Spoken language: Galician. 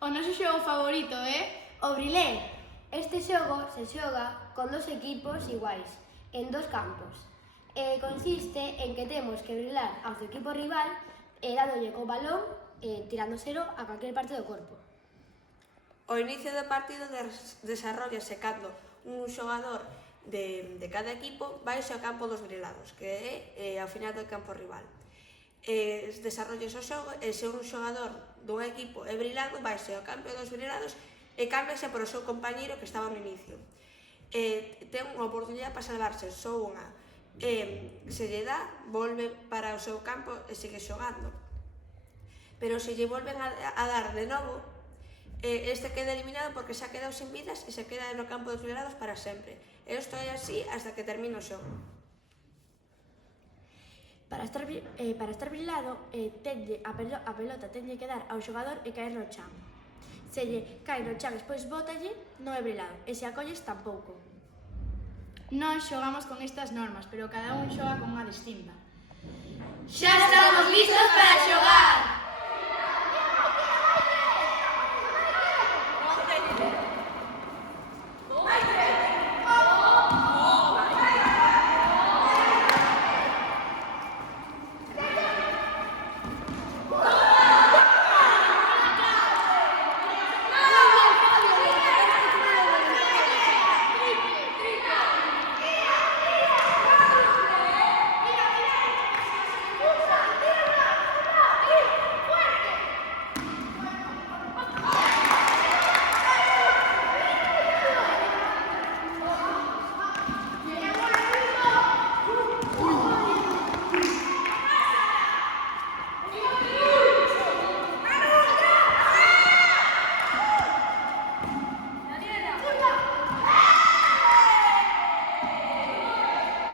O noso xogo favorito é o brilé. Este xogo se xoga con dos equipos iguais, en dos campos. Consiste en que temos que brilar ao seu equipo rival dándolle co balón tirándoselo a calquer parte do corpo. O inicio do partido desarrollase cando un xogador de cada equipo vai ao campo dos brilados, que é ao final do campo rival. Desarrollase o xogo e se un xogador dun equipo é brilado, vai ao campo dos brilados e cámbiase por o seu compañeiro que estaba no inicio. Ten unha oportunidade para salvarse, só unha. Se lle dá, volve para o seu campo e segue xogando. Pero se lle volven a dar de novo, este queda eliminado porque xa quedou sin vidas e se queda no campo dos brilados para sempre. E isto é así hasta que termine o xogo. Para estar brilado, a pelota tenlle que dar ao xogador e caer no chan. Se lle cae no chan e despois bótalle, non é brilado, e se a colles tampouco. Nós xogamos con estas normas, pero cada un xoga con unha distinta. ¡Ya estamos listos para jugar!